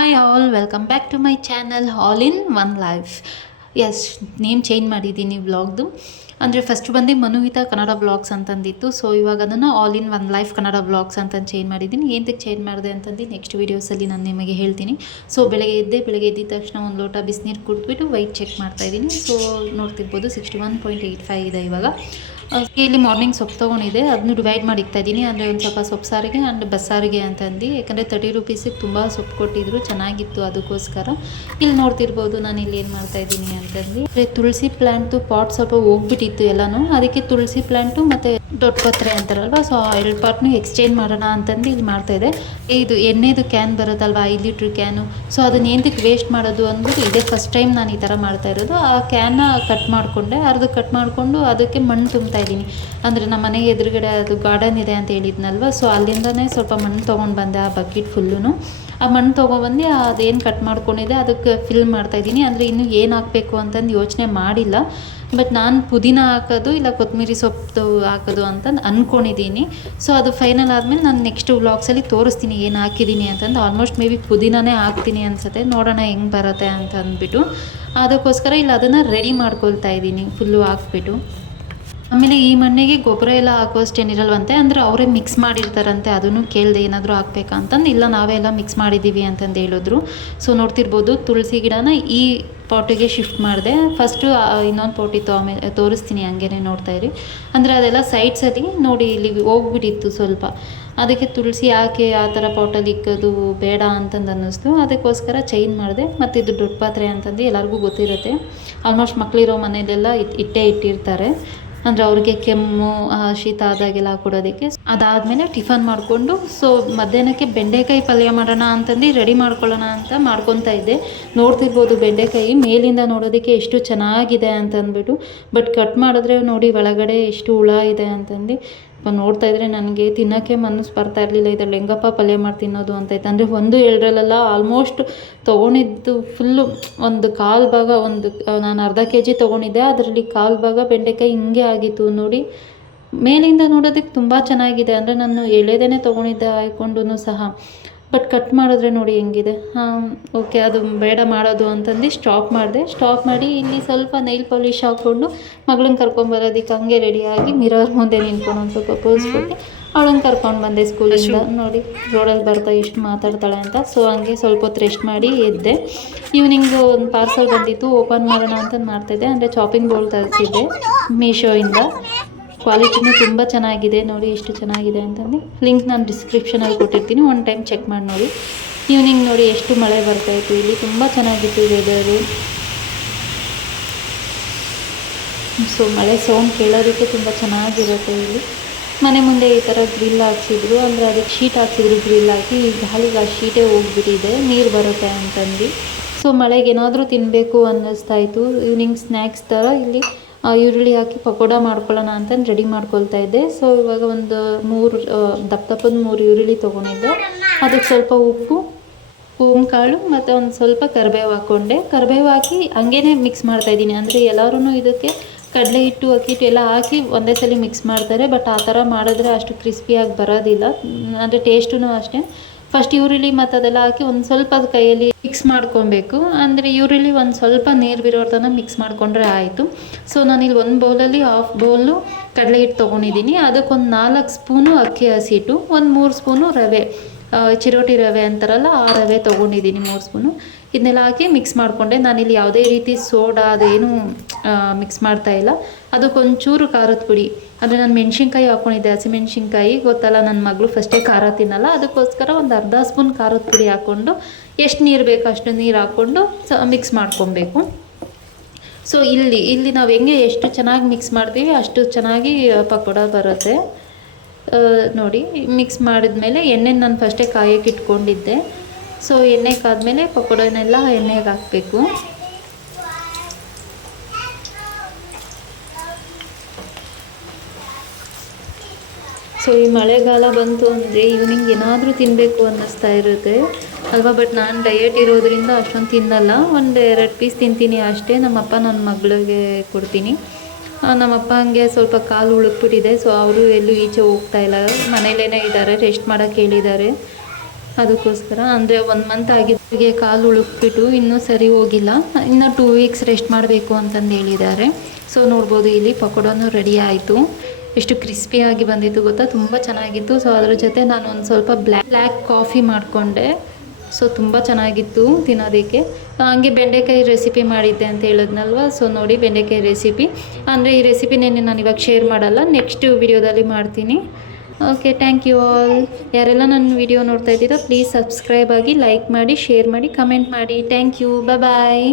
Hi all, welcome back to my channel all in one life. Yes, name change ಮಾಡಿದ್ದೀನಿ ವ್ಲಾಗ್ದು. ಅಂದರೆ first ಬಂದು Manuhita Kannada vlogs ಅಂತಂದಿತ್ತು. So ಇವಾಗ ಅದನ್ನು all in one life Kannada vlogs ಅಂತ ಚೇಂಜ್ ಮಾಡಿದ್ದೀನಿ. ಏನಕ್ಕೆ ಚೇಂಜ್ ಮಾಡಿದೆ ಅಂತಂದು ನೆಕ್ಸ್ಟ್ ವೀಡಿಯೋಸಲ್ಲಿ ನಾನು ನಿಮಗೆ ಹೇಳ್ತೀನಿ. ಸೊ ಬೆಳಗ್ಗೆ ಎದ್ದಿದ ತಕ್ಷಣ ಒಂದು ಲೋಟ ಬಿಸಿನೀರು ಕುಡಿದ್ಬಿಟ್ಟು ವೈಟ್ ಚೆಕ್ ಮಾಡ್ತಾಯಿದ್ದೀನಿ. ಸೊ ನೋಡ್ತಿರ್ಬೋದು 61.85 ಇದೆ ಇವಾಗ. ಇಲ್ಲಿ ಮಾರ್ನಿಂಗ್ ಸೊಪ್ಪು ತೊಗೊಂಡಿದ್ದೆ, ಅದನ್ನು ಡಿವೈಡ್ ಮಾಡಿ ಇಕ್ತಾಯಿದ್ದೀನಿ. ಅಂದರೆ ಒಂದು ಸ್ವಲ್ಪ ಸೊಪ್ಪು ಸಾರಿಗೆ ಆ್ಯಂಡ್ ಬಸ್ಸಾರಿಗೆ ಅಂತಂದು, ಯಾಕಂದರೆ 30 ರೂಪೀಸಿಗೆ ತುಂಬ ಸೊಪ್ಪು ಕೊಟ್ಟಿದ್ರು, ಚೆನ್ನಾಗಿತ್ತು. ಅದಕ್ಕೋಸ್ಕರ ಇಲ್ಲಿ ನೋಡ್ತಿರ್ಬೋದು ನಾನು ಇಲ್ಲಿ ಏನು ಮಾಡ್ತಾಯಿದ್ದೀನಿ ಅಂತಂದು. ತುಳಸಿ ಪ್ಲ್ಯಾಂಟ್ದು ಪಾಟ್ ಸ್ವಲ್ಪ ಹೋಗ್ಬಿಟ್ಟಿತ್ತು ಎಲ್ಲನೂ, ಅದಕ್ಕೆ ತುಳಸಿ ಪ್ಲ್ಯಾಂಟು ಮತ್ತು ದೊಡ್ಡ ಪತ್ರೆ ಅಂತಾರಲ್ವ, ಸೊ ಆ 2 ಪಾಟ್ನು ಎಕ್ಸ್ಚೇಂಜ್ ಮಾಡೋಣ ಅಂತಂದು ಇಲ್ಲಿ ಮಾಡ್ತಾಯಿದ್ದೆ. ಇದು ಎಣ್ಣೆದು ಕ್ಯಾನ್ ಬರುತ್ತಲ್ವ, 5 ಲೀಟ್ರ್ ಕ್ಯಾನು. ಸೊ ಅದನ್ನ ಏನಕ್ಕೆ ವೇಸ್ಟ್ ಮಾಡೋದು ಅಂದ್ಬಿಟ್ಟು ಇದೇ ಫಸ್ಟ್ ಟೈಮ್ ನಾನು ಈ ಥರ ಮಾಡ್ತಾಯಿರೋದು. ಆ ಕ್ಯಾನ್ನ ಕಟ್ ಮಾಡಿಕೊಂಡೆ, ಕಟ್ ಮಾಡಿಕೊಂಡು ಅದಕ್ಕೆ ಮಣ್ಣು ತುಂಬ್ತಾಯಿದ್ದೀನಿ. ಅಂದರೆ ನಮ್ಮ ಮನೆಗೆ ಎದುರುಗಡೆ ಅದು ಗಾರ್ಡನ್ ಇದೆ ಅಂತ ಹೇಳಿದ್ನಲ್ವ, ಸೊ ಅಲ್ಲಿಂದನೇ ಸ್ವಲ್ಪ ಮಣ್ಣು ತೊಗೊಂಡು ಬಂದೆ, ಆ ಬಕೆಟ್ ಫುಲ್ಲೂ. ಆ ಮಣ್ಣು ತೊಗೊಬಂದು ಅದೇನು ಕಟ್ ಮಾಡ್ಕೊಂಡಿದ್ದೆ ಅದಕ್ಕೆ ಫಿಲ್ ಮಾಡ್ತಾಯಿದ್ದೀನಿ. ಅಂದರೆ ಇನ್ನೂ ಏನು ಹಾಕಬೇಕು ಅಂತಂದು ಯೋಚನೆ ಮಾಡಿಲ್ಲ. ಬಟ್ ನಾನು ಪುದೀನ ಹಾಕೋದು ಇಲ್ಲ ಕೊತ್ತಂಬರಿ ಸೊಪ್ಪು ಹಾಕೋದು ಅಂತ ಅಂದ್ಕೊಂಡಿದ್ದೀನಿ. ಸೊ ಅದು ಫೈನಲ್ ಆದಮೇಲೆ ನಾನು ನೆಕ್ಸ್ಟ್ ವ್ಲಾಗ್ಸಲ್ಲಿ ತೋರಿಸ್ತೀನಿ ಏನು ಹಾಕಿದ್ದೀನಿ ಅಂತಂದು. ಆಲ್ಮೋಸ್ಟ್ ಮೇ ಬಿ ಪುದೀನನೇ ಹಾಕ್ತೀನಿ ಅನಿಸುತ್ತೆ, ನೋಡೋಣ ಹೆಂಗೆ ಬರುತ್ತೆ ಅಂತ ಅಂದ್ಬಿಟ್ಟು. ಅದಕ್ಕೋಸ್ಕರ ಇಲ್ಲ ಅದನ್ನು ರೆಡಿ ಮಾಡ್ಕೊಳ್ತಾ ಇದ್ದೀನಿ ಫುಲ್ಲು ಹಾಕ್ಬಿಟ್ಟು. ಆಮೇಲೆ ಈ ಮಣ್ಣಿಗೆ ಗೊಬ್ಬರ ಎಲ್ಲ ಹಾಕೋಷ್ಟೇನಿರಲ್ವಂತೆ, ಅಂದರೆ ಅವರೇ ಮಿಕ್ಸ್ ಮಾಡಿರ್ತಾರಂತೆ. ಅದನ್ನು ಕೇಳಿದೆ ಏನಾದರೂ ಹಾಕ್ಬೇಕಾ ಅಂತಂದು. ಇಲ್ಲ ನಾವೇ ಎಲ್ಲ ಮಿಕ್ಸ್ ಮಾಡಿದ್ದೀವಿ ಅಂತಂದು ಹೇಳಿದ್ರು. ಸೊ ನೋಡ್ತಿರ್ಬೋದು ತುಳಸಿ ಗಿಡನ ಈ ಪಾಟಿಗೆ ಶಿಫ್ಟ್ ಮಾಡಿದೆ. ಫಸ್ಟು ಇನ್ನೊಂದು ಪಾಟ್ ಇತ್ತು, ಆಮೇಲೆ ತೋರಿಸ್ತೀನಿ, ಹಂಗೇ ನೋಡ್ತಾಯಿರಿ. ಅಂದರೆ ಅದೆಲ್ಲ ಸೈಡ್ಸಲ್ಲಿ ನೋಡಿ ಇಲ್ಲಿ ಹೋಗ್ಬಿಟ್ಟಿತ್ತು ಸ್ವಲ್ಪ, ಅದಕ್ಕೆ ತುಳಸಿ ಯಾಕೆ ಆ ಥರ ಪಾಟಲ್ಲಿ ಇಕ್ಕೋದು ಬೇಡ ಅಂತಂದು ಅನ್ನಿಸ್ತು. ಅದಕ್ಕೋಸ್ಕರ ಚೇಂಜ್ ಮಾಡಿದೆ. ಮತ್ತು ಇದು ದೊಡ್ಡ ಪಾತ್ರೆ ಅಂತಂದು ಎಲ್ಲರಿಗೂ ಗೊತ್ತಿರುತ್ತೆ, ಆಲ್ಮೋಸ್ಟ್ ಮಕ್ಕಳಿರೋ ಮನೆಯಲ್ಲೆಲ್ಲ ಇಟ್ಟಿರ್ತಾರೆ. ಅಂದರೆ ಅವ್ರಿಗೆ ಕೆಮ್ಮು ಶೀತ ಆದಾಗೆಲ್ಲ ಕೊಡೋದಕ್ಕೆ. ಅದಾದಮೇಲೆ ಟಿಫನ್ ಮಾಡಿಕೊಂಡು ಸೊ ಮಧ್ಯಾಹ್ನಕ್ಕೆ ಬೆಂಡೆಕಾಯಿ ಪಲ್ಯ ಮಾಡೋಣ ಅಂತಂದು ರೆಡಿ ಮಾಡ್ಕೊಳ್ಳೋಣ ಅಂತ ಮಾಡ್ಕೊತಾ ಇದ್ದೆ. ನೋಡ್ತಿರ್ಬೋದು ಬೆಂಡೆಕಾಯಿ ಮೇಲಿಂದ ನೋಡೋದಕ್ಕೆ ಎಷ್ಟು ಚೆನ್ನಾಗಿದೆ ಅಂತಂದ್ಬಿಟ್ಟು, ಬಟ್ ಕಟ್ ಮಾಡಿದ್ರೆ ನೋಡಿ ಒಳಗಡೆ ಎಷ್ಟು ಹುಳ ಇದೆ ಅಂತಂದು ನೋಡ್ತಾಯಿದ್ರೆ ನನಗೆ ತಿನ್ನೋಕ್ಕೆ ಮನಸ್ಸು ಬರ್ತಾ ಇರಲಿಲ್ಲ. ಇದರಲ್ಲಿ ಹೆಂಗಪ್ಪ ಪಲ್ಯ ಮಾಡಿ ತಿನ್ನೋದು ಅಂತೈತೆ. ಅಂದರೆ 1-2 ಆಲ್ಮೋಸ್ಟ್ ತೊಗೊಂಡಿದ್ದು ಫುಲ್ಲು ಒಂದು ಕಾಲು ಭಾಗ, ನಾನು ಅರ್ಧ kg ತೊಗೊಂಡಿದ್ದೆ, ಅದರಲ್ಲಿ ಕಾಲು ಭಾಗ ಬೆಂಡೆಕಾಯಿ ಹಿಂಗೆ ಆಗಿತ್ತು ನೋಡಿ. ಮೇಲಿಂದ ನೋಡೋದಕ್ಕೆ ತುಂಬ ಚೆನ್ನಾಗಿದೆ, ಅಂದರೆ ನಾನು ಎಳೆದೇ ತೊಗೊಂಡಿದ್ದೆ ಹಾಕ್ಕೊಂಡು ಸಹ. ಬಟ್ ಕಟ್ ಮಾಡಿದ್ರೆ ನೋಡಿ ಹೆಂಗಿದೆ. ಓಕೆ ಅದು ಬೇಡ ಮಾಡೋದು ಅಂತಂದು ಸ್ಟಾಪ್ ಮಾಡಿ ಇಲ್ಲಿ ಸ್ವಲ್ಪ ನೈಲ್ ಪಾಲಿಶ್ ಹಾಕ್ಕೊಂಡು ಮಗಳನ್ನ ಕರ್ಕೊಂಬರೋದಕ್ಕೆ ಹಂಗೆ ರೆಡಿಯಾಗಿ ಮಿರರ್ ಮುಂದೆ ನಿಂತ್ಕೊಂಡು ಒಂದು ಸ್ವಲ್ಪ ಪೋಸ್ ಕೊಟ್ಟು ಅವಳನ್ನು ಕರ್ಕೊಂಡು ಬಂದೆ ಸ್ಕೂಲಿಂದ. ನೋಡಿ ರೋಡಲ್ಲಿ ಬರ್ತಾ ಎಷ್ಟು ಮಾತಾಡ್ತಾಳೆ ಅಂತ. ಸೊ ಹಂಗೆ ಸ್ವಲ್ಪ ಹೊತ್ತು ರೆಸ್ಟ್ ಮಾಡಿ ಎದ್ದೆ. ಈವ್ನಿಂಗು ಒಂದು ಪಾರ್ಸಲ್ ಬಂದಿತ್ತು, ಓಪನ್ ಮಾಡೋಣ ಅಂತ ಮಾಡ್ತಾಯಿದ್ದೆ. ಅಂದರೆ ಚಾಪಿಂಗ್ ಬೋಲ್ ತರಿಸಿದ್ದೆ ಮೀಶೋಯಿಂದ. ಕ್ವಾಲಿಟಿನೂ ತುಂಬ ಚೆನ್ನಾಗಿದೆ, ನೋಡಿ ಎಷ್ಟು ಚೆನ್ನಾಗಿದೆ ಅಂತಂದು. ಲಿಂಕ್ ನಾನು ಡಿಸ್ಕ್ರಿಪ್ಷನಲ್ಲಿ ಕೊಟ್ಟಿರ್ತೀನಿ, ಒಂದು ಟೈಮ್ ಚೆಕ್ ಮಾಡಿ ನೋಡಿ. ಈವ್ನಿಂಗ್ ನೋಡಿ ಎಷ್ಟು ಮಳೆ ಬರ್ತಾಯಿತ್ತು, ಇಲ್ಲಿ ತುಂಬ ಚೆನ್ನಾಗಿತ್ತು ವೆದರು. ಸೊ ಮಳೆ ಸೌಂಡ್ ಕೇಳೋದಕ್ಕೆ ತುಂಬ ಚೆನ್ನಾಗಿರುತ್ತೆ. ಇಲ್ಲಿ ಮನೆ ಮುಂದೆ ಈ ಥರ ಗ್ರಿಲ್ ಹಾಕ್ಸಿದ್ರು, ಅಂದರೆ ಅದಕ್ಕೆ ಶೀಟ್ ಹಾಕ್ಸಿದ್ರು, ಗ್ರಿಲ್ ಹಾಕಿ. ಈ ಗಾಳಿಗೆ ಆ ಶೀಟೇ ಹೋಗ್ಬಿಟ್ಟಿದೆ, ನೀರು ಬರುತ್ತೆ ಅಂತಂದು. ಸೊ ಮಳೆಗೆ ಏನಾದರೂ ತಿನ್ನಬೇಕು ಅನ್ನಿಸ್ತಾಯಿತ್ತು. ಈವ್ನಿಂಗ್ ಸ್ನ್ಯಾಕ್ಸ್ ಥರ ಇಲ್ಲಿ ಈರುಳ್ಳಿ ಹಾಕಿ ಪಕೋಡ ಮಾಡ್ಕೊಳ್ಳೋಣ ಅಂತಂದು ರೆಡಿ ಮಾಡ್ಕೊಳ್ತಾ ಇದ್ದೆ. ಸೊ ಇವಾಗ ಒಂದು 3 ದಪ್ಪದ 3 ಈರುಳ್ಳಿ ತೊಗೊಂಡಿದ್ದೆ. ಅದಕ್ಕೆ ಸ್ವಲ್ಪ ಉಪ್ಪು, ಕಾಳು ಮತ್ತು ಒಂದು ಸ್ವಲ್ಪ ಕರಿಬೇವು ಹಾಕ್ಕೊಂಡೆ. ಕರಿಬೇವು ಹಾಕಿ ಹಂಗೇ ಮಿಕ್ಸ್ ಮಾಡ್ತಾಯಿದ್ದೀನಿ. ಅಂದರೆ ಎಲ್ಲರೂ ಇದಕ್ಕೆ ಕಡಲೆ ಹಿಟ್ಟು, ಅಕ್ಕಿ ಹಿಟ್ಟು ಎಲ್ಲ ಹಾಕಿ ಒಂದೇ ಸಲ ಮಿಕ್ಸ್ ಮಾಡ್ತಾರೆ. ಬಟ್ ಆ ಥರ ಮಾಡಿದ್ರೆ ಅಷ್ಟು ಕ್ರಿಸ್ಪಿಯಾಗಿ ಬರೋದಿಲ್ಲ, ಅಂದರೆ ಟೇಸ್ಟೂ ಅಷ್ಟೇ. ಫಸ್ಟ್ ಈರುಳ್ಳಿ ಮತ್ತು ಅದೆಲ್ಲ ಹಾಕಿ ಒಂದು ಸ್ವಲ್ಪ ಕೈಯಲ್ಲಿ ಮಿಕ್ಸ್ ಮಾಡ್ಕೊಬೇಕು. ಅಂದರೆ ಈರುಳ್ಳಿ ಒಂದು ಸ್ವಲ್ಪ ನೀರು ಬಿರೋ ತನಕ ಮಿಕ್ಸ್ ಮಾಡಿಕೊಂಡ್ರೆ ಆಯಿತು. ಸೊ ನಾನಿಲ್ಲಿ ಒಂದು ಬೌಲಲ್ಲಿ 1/2 ಬೌಲು ಕಡಲೆ ಹಿಟ್ಟು ತೊಗೊಂಡಿದ್ದೀನಿ. ಅದಕ್ಕೊಂದು 4 ಸ್ಪೂನು ಅಕ್ಕಿ ಹಸಿಟ್ಟು, ಒಂದು 3 ಸ್ಪೂನು ರವೆ, ಚಿರೋಟಿ ರವೆ ಅಂತಾರಲ್ಲ ಆ ರವೆ ತೊಗೊಂಡಿದ್ದೀನಿ 3 ಸ್ಪೂನು. ಇದನ್ನೆಲ್ಲ ಹಾಕಿ ಮಿಕ್ಸ್ ಮಾಡಿಕೊಂಡೆ. ನಾನಿಲ್ಲಿ ಯಾವುದೇ ರೀತಿ ಸೋಡಾ ಅದೇನು ಮಿಕ್ಸ್ ಮಾಡ್ತಾಯಿಲ್ಲ. ಅದಕ್ಕೊಂಚೂರು ಖಾರದ ಪುಡಿ, ಅಂದರೆ ನಾನು ಮೆಣಸಿನ್ಕಾಯಿ ಹಾಕ್ಕೊಂಡಿದ್ದೆ, ಹಸಿಮೆಣ್ಸಿನ್ಕಾಯಿ ಗೊತ್ತಲ್ಲ, ನನ್ನ ಮಗಳು ಫಸ್ಟೇ ಖಾರ ತಿನ್ನಲ್ಲ. ಅದಕ್ಕೋಸ್ಕರ ಒಂದು ಅರ್ಧ ಸ್ಪೂನ್ ಖಾರದ ಪುಡಿ ಹಾಕ್ಕೊಂಡು ಎಷ್ಟು ನೀರು ಬೇಕು ಅಷ್ಟು ನೀರು ಹಾಕ್ಕೊಂಡು ಮಿಕ್ಸ್ ಮಾಡ್ಕೊಬೇಕು. ಸೊ ಇಲ್ಲಿ ನಾವು ಹೆಂಗೆ ಎಷ್ಟು ಚೆನ್ನಾಗಿ ಮಿಕ್ಸ್ ಮಾಡ್ತೀವಿ ಅಷ್ಟು ಚೆನ್ನಾಗಿ ಪಕೋಡ ಬರುತ್ತೆ. ನೋಡಿ ಮಿಕ್ಸ್ ಮಾಡಿದ್ಮೇಲೆ ಎಣ್ಣೆ ನಾನು ಫಸ್ಟೇ ಕಾಯಕ್ಕೆ ಇಟ್ಕೊಂಡಿದ್ದೆ. ಸೊ ಎಣ್ಣೆ ಕಾದ್ಮೇಲೆ ಪಕೋಡನೆಲ್ಲ ಎಣ್ಣೆಗೆ ಹಾಕಬೇಕು. ಸೊ ಈ ಮಳೆಗಾಲ ಬಂತು ಅಂದರೆ ಈವ್ನಿಂಗ್ ಏನಾದರೂ ತಿನ್ನಬೇಕು ಅನ್ನಿಸ್ತಾ ಇರುತ್ತೆ ಅಲ್ವಾ. ಬಟ್ ನಾನು ಡಯಟ್ ಇರೋದ್ರಿಂದ ಅಷ್ಟೊಂದು ತಿನ್ನಲ್ಲ, 1-2 ಪೀಸ್ ತಿಂತೀನಿ ಅಷ್ಟೇ. ನಮ್ಮಪ್ಪ ನನ್ನ ಮಗಳಿಗೆ ಕೊಡ್ತೀನಿ. ನಮ್ಮಪ್ಪ ಹಂಗೆ ಸ್ವಲ್ಪ ಕಾಲು ಉಳುಕ್ಬಿಟ್ಟಿದೆ. ಸೊ ಅವರು ಎಲ್ಲೂ ಈಚೆ ಹೋಗ್ತಾಯಿಲ್ಲ, ಮನೇಲೇ ಇದ್ದಾರೆ, ರೆಸ್ಟ್ ಮಾಡೋಕ್ಕೆ ಹೇಳಿದ್ದಾರೆ. ಅದಕ್ಕೋಸ್ಕರ ಅಂದರೆ 1 ಮಂತ್ ಆಗಿದ್ದರಿಗೆ ಕಾಲು ಉಳುಕ್ಬಿಟ್ಟು ಇನ್ನೂ ಸರಿ ಹೋಗಿಲ್ಲ, ಇನ್ನು 2 ವೀಕ್ಸ್ ರೆಸ್ಟ್ ಮಾಡಬೇಕು ಅಂತಂದು ಹೇಳಿದ್ದಾರೆ. ಸೊ ನೋಡ್ಬೋದು ಇಲ್ಲಿ ಪಕೋಡನೂ ರೆಡಿ ಆಯಿತು. ಎಷ್ಟು ಕ್ರಿಸ್ಪಿಯಾಗಿ ಬಂದಿತ್ತು ಗೊತ್ತಾ, ತುಂಬ ಚೆನ್ನಾಗಿತ್ತು. ಸೊ ಅದ್ರ ಜೊತೆ ನಾನು ಒಂದು ಸ್ವಲ್ಪ ಬ್ಲ್ಯಾಕ್ ಕಾಫಿ ಮಾಡಿಕೊಂಡೆ. ಸೊ ತುಂಬ ಚೆನ್ನಾಗಿತ್ತು ತಿನ್ನೋದಕ್ಕೆ. ಹಂಗೆ ಬೆಂಡೆಕಾಯಿ ರೆಸಿಪಿ ಮಾಡಿದ್ದೆ ಅಂತ ಹೇಳಿದ್ನಲ್ವ. ಸೊ ನೋಡಿ ಬೆಂಡೆಕಾಯಿ ರೆಸಿಪಿ ಅಂದರೆ ಈ ರೆಸಿಪಿನೇನು ನಾನು ಇವಾಗ ಶೇರ್ ಮಾಡಲ್ಲ, ನೆಕ್ಸ್ಟ್ ವಿಡಿಯೋದಲ್ಲಿ ಮಾಡ್ತೀನಿ. Okay, thank you all. ಯಾರೆಲ್ಲ ನನ್ನ ವಿಡಿಯೋ ನೋಡ್ತಾ ಇದ್ದೀರಾ ಪ್ಲೀಸ್ ಸಬ್ಸ್ಕ್ರೈಬ್ ಆಗಿ, ಲೈಕ್ ಮಾಡಿ, ಶೇರ್ ಮಾಡಿ, ಕಮೆಂಟ್ ಮಾಡಿ. Thank you, bye.